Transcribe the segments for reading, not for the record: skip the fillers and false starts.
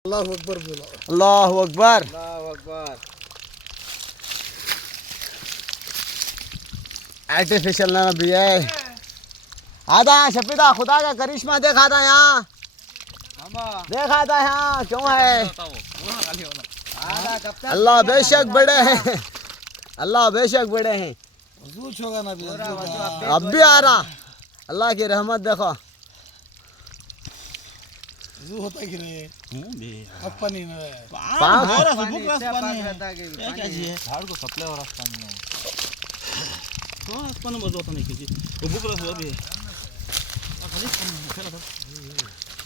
अल्लाह अकबर बोलो। अल्लाह अकबर। अल्लाह अकबर। आर्टिफिशियल ना भी है। आधा शफीदा खुदा का करिश्मा देखा था यहाँ, देखा था यहाँ क्यों है। अल्लाह बेशक बड़े हैं, अल्लाह बेशक बड़े हैं। होगा ना अब भी आ रहा अल्लाह की रहमत देखो। होता कि नहीं अब पानी में झाड़ को सप्लाई हो रहा पानी में तो पानी मजा होता नहीं किसी वो भूख रहा हुआ भी है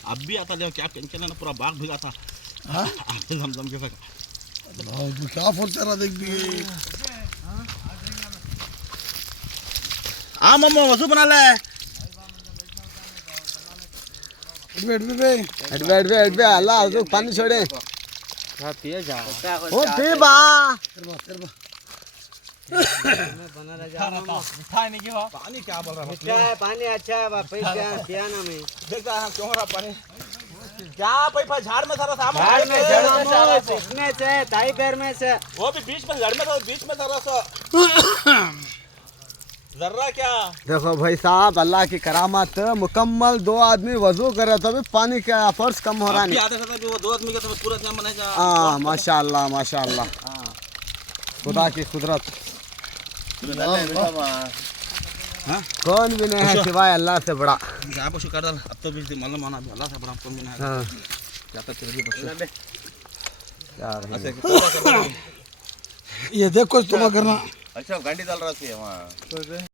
अब भी आता देखो क्या चला ना पूरा बाग भिगा था जमजम के साथ क्या फोर्स रहा देख भी हाँ मम्मा वसु बना ले बैठ बे अल्लाह तो पानी छोड़े पिए जा वो पी बा बना रह जा मिठाई नहीं क्या पानी क्या बोल रहा अच्छा है पानी अच्छा है बाप पिया ना मैं देखता है क्यों रहा पानी क्या पैपा झाड़ में सारा सामान झाड़ में जड़ इसमें से ताई पैर में से वो भी बीच में जड़ में था बीच में सारा सा जर्रा क्या देखो भाई साहब अल्लाह की करामत मुकम्मल 2 आदमी वजू करे तो भी पानी का फोर्स कम हो रहा नहीं। आधा था कि वो 2 आदमी का तो पूरा जाम बनाएगा हाँ माशाअल्लाह माशाअल्लाह खुदा की कुदरत कौन भी नहीं है सिवाय अल्लाह से बड़ा। यहाँ पर शुक्र डाल अब तो बीच दिन मालूम आना अल्लाह से बड़ा कौन भी नहीं है हाँ क्या तो तेरे भी बस यार ये देखो तुम करना अच्छा गाड़ी डाल रहा थी वहाँ